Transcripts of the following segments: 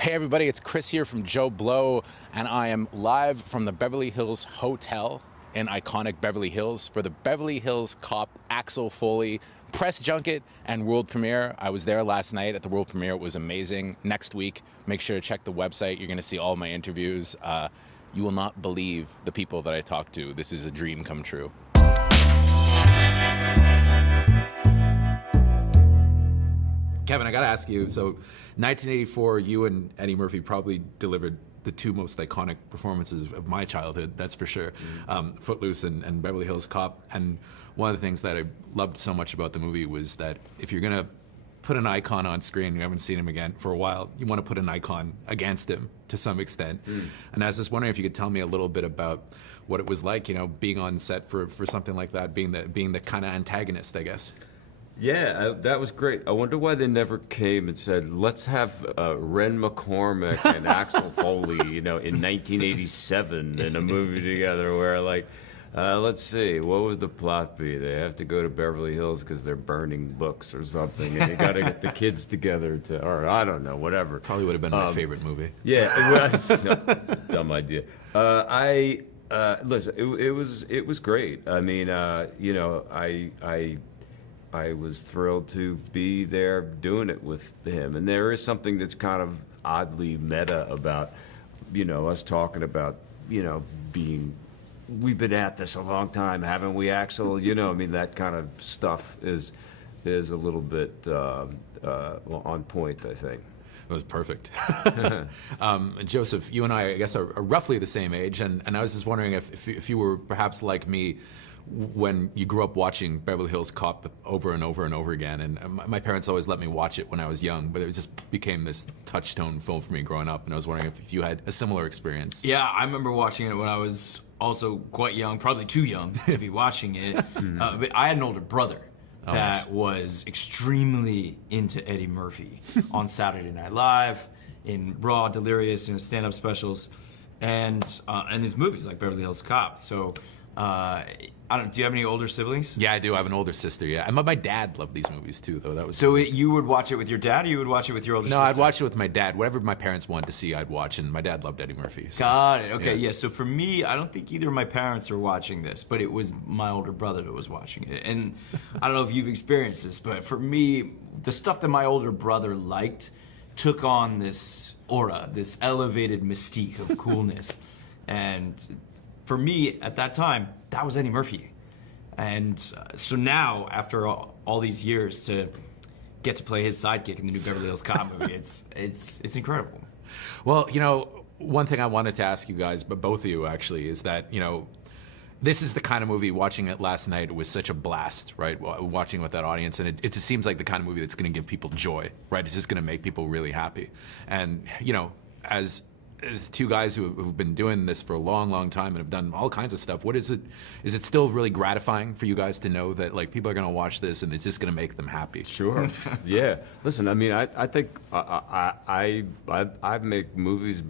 Hey everybody, it's Chris here from JoBlo, and I am live from the Beverly Hills Hotel in iconic Beverly Hills for the Beverly Hills Cop Axel Folly press junket and world premiere. I was there last night at the world premiere. It was amazing. Next week, make sure to check the website. You're going to see all my interviews. You will not believe the people that I talked to. This is a dream come true. Kevin, I got to ask you, so 1984, you and Eddie Murphy probably delivered the two most iconic performances of my childhood, that's for sure. Footloose and Beverly Hills Cop. And one of the things that I loved so much about the movie was that if you're going to put an icon on screen, you haven't seen him again for a while, you want to put an icon against him to some extent. And I was just wondering if you could tell me a little bit about what it was like, you know, being on set for something like that, being the kind of antagonist, I guess. Yeah, that was great. I wonder why they never came and said, let's have Ren McCormick and Axel Foley, you know, in 1987 in a movie together where, like, let's see, what would the plot be? They have to go to Beverly Hills because they're burning books or something, and they got to get the kids together to, or I don't know, whatever. Probably would have been my favorite movie. Yeah, it was. Dumb idea. Listen, it was great. I mean, you know, I was thrilled to be there doing it with him. And there is something that's kind of oddly meta about, you know, us talking about, you know, we've been at this a long time, haven't we, Axel? You know, I mean, that kind of stuff is a little bit well, on point, I think. It was perfect. Joseph, you and I guess, are roughly the same age, and I was just wondering if you were perhaps like me when you grew up watching Beverly Hills Cop over and over and over again. And my parents always let me watch it when I was young, but it just became this touchstone film for me growing up, and I was wondering if you had a similar experience. Yeah, I remember watching it when I was also quite young, probably too young to be watching it, but I had an older brother that was extremely into Eddie Murphy on Saturday Night Live, in Raw, Delirious, in his stand-up specials, and his movies like Beverly Hills Cop. So, do you have any older siblings? Yeah, I do. I have an older sister, yeah. And my dad loved these movies too, though. That was so you would watch it with your dad, or you would watch it with your older sister? No, I'd watch it with my dad. Whatever my parents wanted to see, I'd watch, and my dad loved Eddie Murphy. So. Got it. Okay, yeah. So for me, I don't think either of my parents are watching this, but it was my older brother that was watching it. And I don't know if you've experienced this, but for me, the stuff that my older brother liked took on this aura, this elevated mystique of coolness. And for me, at that time, that was Eddie Murphy. And so now, after all these years, to get to play his sidekick in the new Beverly Hills Cop movie, it's incredible. Well, you know, one thing I wanted to ask you guys, but both of you actually, is that, you know, this is the kind of movie, watching it last night, it was such a blast, right? Watching with that audience, and it just seems like the kind of movie that's going to give people joy, right? It's just going to make people really happy. And, you know, as two guys who've been doing this for a long, long time and have done all kinds of stuff, is it still really gratifying for you guys to know that, like, people are going to watch this and it's just going to make them happy? Sure. Yeah. Listen, I mean, I think I make movies,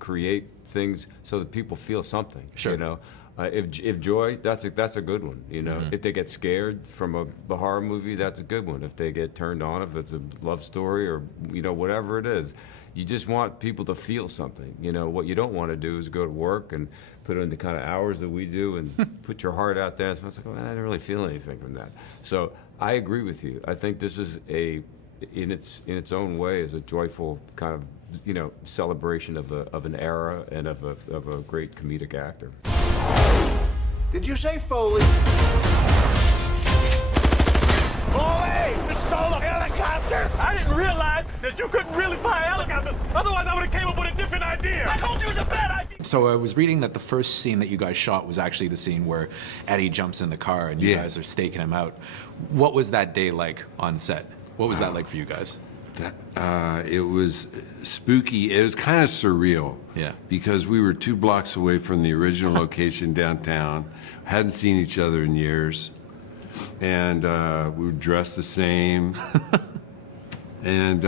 create things so that people feel something. Sure. You know, if joy, that's a good one. You know, if they get scared from a horror movie, that's a good one. If they get turned on, if it's a love story or, you know, whatever it is. You just want people to feel something. You know, what you don't want to do is go to work and put in the kind of hours that we do and put your heart out there. So I was like, well, I didn't really feel anything from that. So I agree with you. I think this is in its own way, is a joyful kind of, you know, celebration of an era and of a great comedic actor. Did you say Foley? Foley! We stole a helicopter! I didn't realize that you couldn't really fly a helicopter. Otherwise, I would have came up with a different idea. I told you it was a bad idea! So I was reading that the first scene that you guys shot was actually the scene where Eddie jumps in the car and you guys are staking him out. What was that day like on set? What was that like for you guys? It was spooky. It was kind of surreal. Yeah. Because we were 2 blocks away from the original location downtown, hadn't seen each other in years, and we were dressed the same. And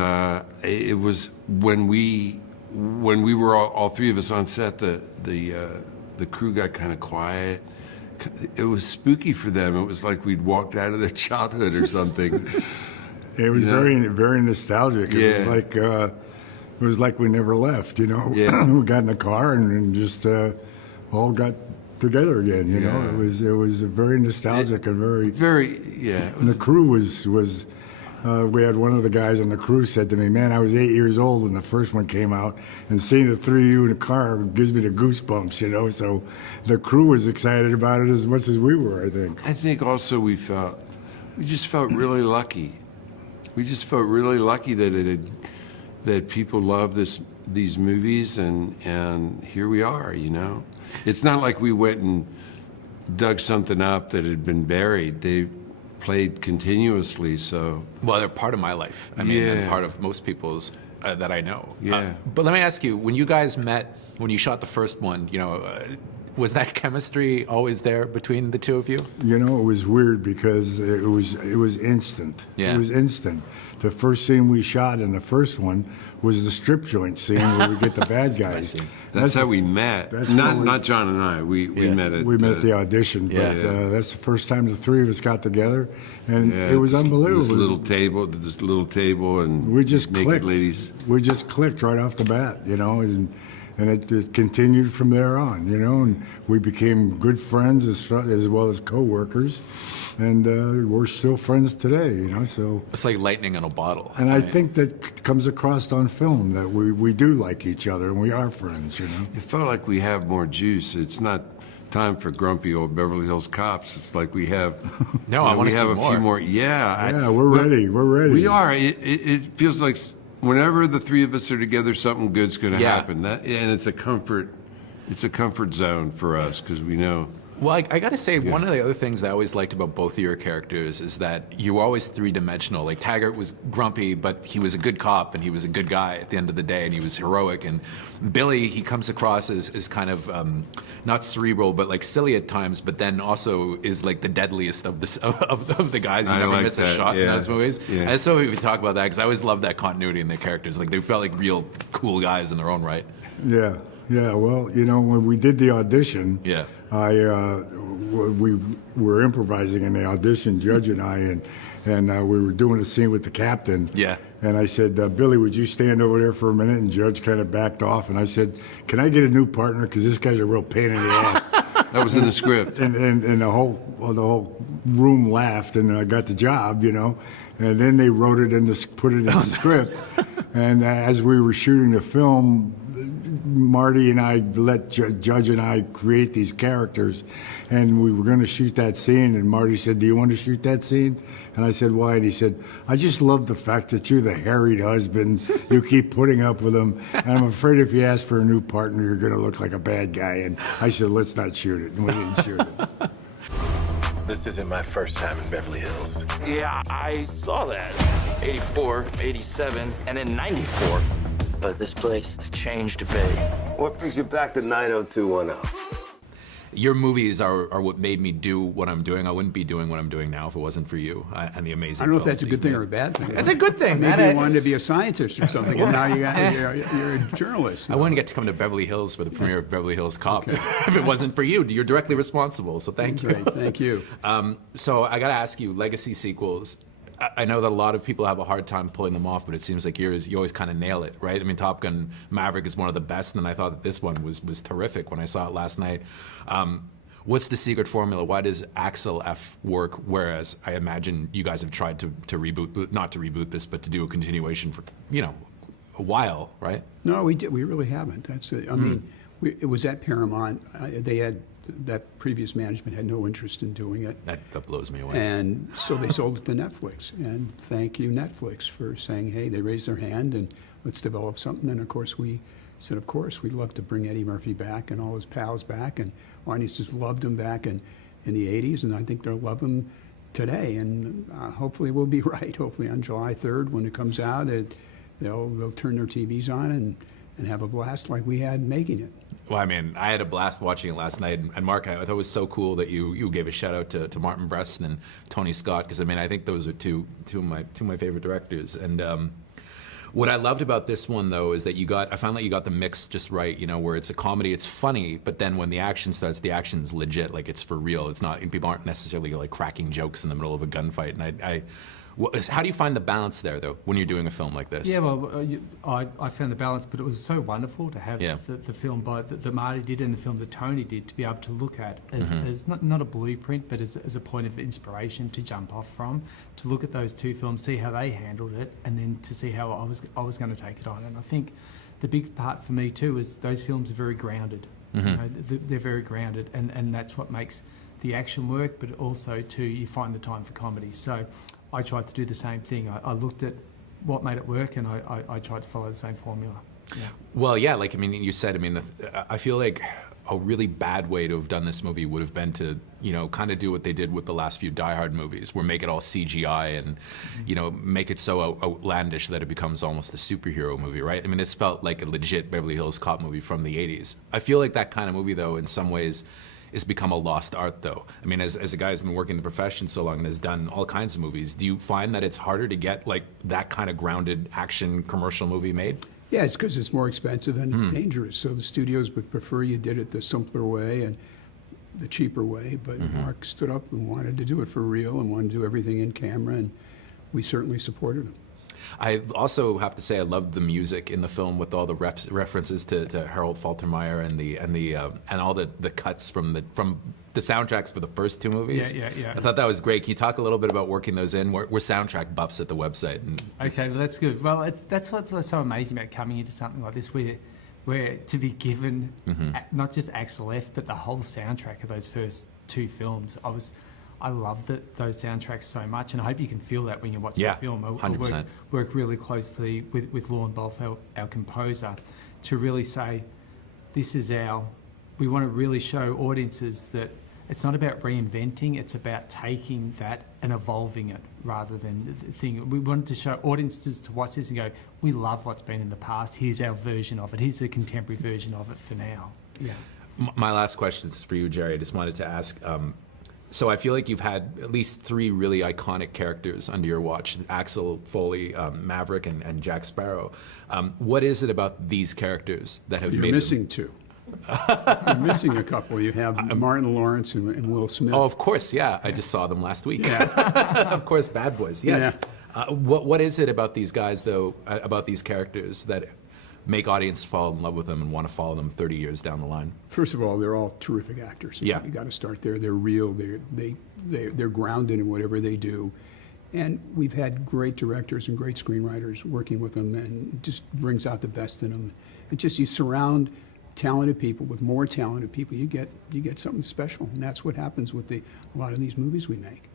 it was when we were all 3 of us on set, the crew got kind of quiet. It was spooky for them. It was like we'd walked out of their childhood or something. It was very nostalgic. It was like it was like we never left, you know. Yeah. We got in the car and just all got together again, you know. It was very nostalgic and very, yeah. and the crew was we had one of the guys on the crew said to me, man, I was 8 years old when the first one came out, and seeing the three of you in the car gives me the goosebumps, you know. So the crew was excited about it as much as we were, I think. I think also we just felt really lucky. We just felt really lucky that people love these movies, and here we are, you know. It's not like we went and dug something up that had been buried. They played continuously, so. Well, they're part of my life. I mean, Yeah. and part of most people's that I know. Yeah. But let me ask you, when you guys met, when you shot the first one, you know, was that chemistry always there between the two of you? You know, it was weird because it was instant. Yeah. It was instant. The first scene we shot in the first one was the strip joint scene where we get the bad guys. That's how we met. that's how we- Not John and I. We met at We met at the audition, but Yeah. that's the first time the three of us got together, and yeah, it was unbelievable. This little table, and We just naked clicked. ladies. We just clicked right off the bat, you know, and it continued from there on, you know, and we became good friends as well as co-workers, and we're still friends today, you know. So, It's like lightning in a bottle. and I right? think that comes across on film that we do like each other and we are friends, you know. It felt like we have more juice. It's not time for grumpy old Beverly Hills cops. It's like we have. No, I wanna we have see a more. few more. Yeah, Yeah, we're ready. We're ready. We are. It feels like whenever the three of us are together, something good's going to Yeah. happen. And it's a comfort. It's a comfort zone for us because we know. Well, I got to say, one of the other things that I always liked about both of your characters is that you were always three-dimensional. Like, Taggart was grumpy, but he was a good cop, and he was a good guy at the end of the day, and he was heroic. And Billy, he comes across as kind of, not cerebral, but like silly at times, but then also is like the deadliest of the guys. You I never like miss a that, shot in yeah. those movies. Yeah. And so we talk about that, because I always loved that continuity in their characters. Like, they felt like real cool guys in their own right. Yeah, yeah. Well, you know, when we did the audition, Yeah. we were improvising in the audition, Judge and I, and we were doing a scene with the captain. Yeah. And I said, Billy, would you stand over there for a minute? And Judge kind of backed off, and I said, can I get a new partner? Because this guy's a real pain in the ass. That was in the script. And the whole room laughed, and I got the job, you know. And then they wrote it put it in the script. And as we were shooting the film, Marty and I let Judge and I create these characters, and we were going to shoot that scene. And Marty said, "Do you want to shoot that scene?" And I said, "Why?" And he said, "I just love the fact that you're the harried husband. You keep putting up with him, and I'm afraid if you ask for a new partner, you're going to look like a bad guy." And I said, "Let's not shoot it." And we didn't shoot it. This isn't my first time in Beverly Hills. Yeah, I saw that. 84, 87, and then 94. But this place has changed a bit. What brings you back to 90210? Your movies are what made me do what I'm doing. I wouldn't be doing what I'm doing now if it wasn't for you and the amazing. I don't know if films that's a that good you've thing made. or a bad thing. It's a good thing, Maybe man. you wanted to be a scientist or something, and now you're a journalist. I wouldn't get to come to Beverly Hills for the premiere of Beverly Hills Cop if it wasn't for you. You're directly responsible, so thank you. Great, thank you. So I got to ask you, legacy sequels. I know that a lot of people have a hard time pulling them off, but it seems like you always kind of nail it, right? I mean, Top Gun Maverick is one of the best, and I thought that this one was terrific when I saw it last night. What's the secret formula? Why does Axel F work, whereas I imagine you guys have tried to reboot, not to reboot this, but to do a continuation for, a while, right? No, we really haven't. That's it. I mean, it was at Paramount. That previous management had no interest in doing it. That blows me away. And so they sold it to Netflix. And thank you, Netflix, for saying, hey, they raised their hand and let's develop something. And of course, we said, of course, we'd love to bring Eddie Murphy back and all his pals back. And audiences loved him back in the 80s, and I think they'll love him today. And hopefully we'll be right. Hopefully on July 3rd, when it comes out, they'll turn their TVs on and have a blast like we had making it. Well, I mean, I had a blast watching it last night, and Mark, I thought it was so cool that you gave a shout out to Martin Bresson and Tony Scott, because I mean, I think those are two of my favorite directors. And what I loved about this one, though, is that I found that you got the mix just right, where it's a comedy, it's funny, but then when the action starts, the action's legit, like it's for real. It's not, and people aren't necessarily like cracking jokes in the middle of a gunfight. And How do you find the balance there, though, when you're doing a film like this? Yeah, well, I found the balance, but it was so wonderful to have the film that Marty did and the film that Tony did to be able to look at as not a blueprint, but as a point of inspiration to jump off from, to look at those two films, see how they handled it, and then to see how I was going to take it on. And I think the big part for me too is those films are very grounded. You know, they're very grounded, and that's what makes the action work, but also too you find the time for comedy. So I tried to do the same thing. I looked at what made it work, and I tried to follow the same formula. Yeah. Well, yeah, like, I mean, you said, I mean, I feel like a really bad way to have done this movie would have been to, you know, kind of do what they did with the last few Die Hard movies, where make it all CGI and, you know, make it so outlandish that it becomes almost a superhero movie, right? I mean, this felt like a legit Beverly Hills Cop movie from the 80s. I feel like that kind of movie, though, in some ways, it's become a lost art, though. I mean, as a guy who's been working in the profession so long and has done all kinds of movies, do you find that it's harder to get like that kind of grounded action commercial movie made? Yeah, it's because it's more expensive and it's dangerous. So the studios would prefer you did it the simpler way and the cheaper way. But Mark stood up and wanted to do it for real and wanted to do everything in camera, and we certainly supported him. I also have to say I loved the music in the film with all the references to Harold Faltermeyer and all the cuts from the soundtracks for the first two movies. Yeah. I thought that was great. Can you talk a little bit about working those in? We're soundtrack buffs at the website. And okay, well, that's good. Well, that's what's so amazing about coming into something like this, where to be given not just Axel F, but the whole soundtrack of those first two films. I love those soundtracks so much, and I hope you can feel that when you watch the film. I 100%. Work really closely with Lorne Bolf, our composer, to really say, this is we want to really show audiences that it's not about reinventing, it's about taking that and evolving it rather than the thing. We wanted to show audiences to watch this and go, we love what's been in the past, here's our version of it, here's the contemporary version of it for now. Yeah. My last question is for you, Jerry. I just wanted to ask, so I feel like you've had at least three really iconic characters under your watch: Axel, Folly, Maverick, and Jack Sparrow. What is it about these characters that have made You're missing two. You're missing a couple. You have Martin Lawrence and Will Smith. Oh, of course, yeah. I just saw them last week. Yeah. Of course, Bad Boys, yes. Yeah. What is it about these guys, though, about these characters that make audience fall in love with them and want to follow them 30 years down the line? First of all, they're all terrific actors. Yeah. You got to start there. They're real. They're grounded in whatever they do. And we've had great directors and great screenwriters working with them, and it just brings out the best in them. And just you surround talented people with more talented people, you get something special. And that's what happens with a lot of these movies we make.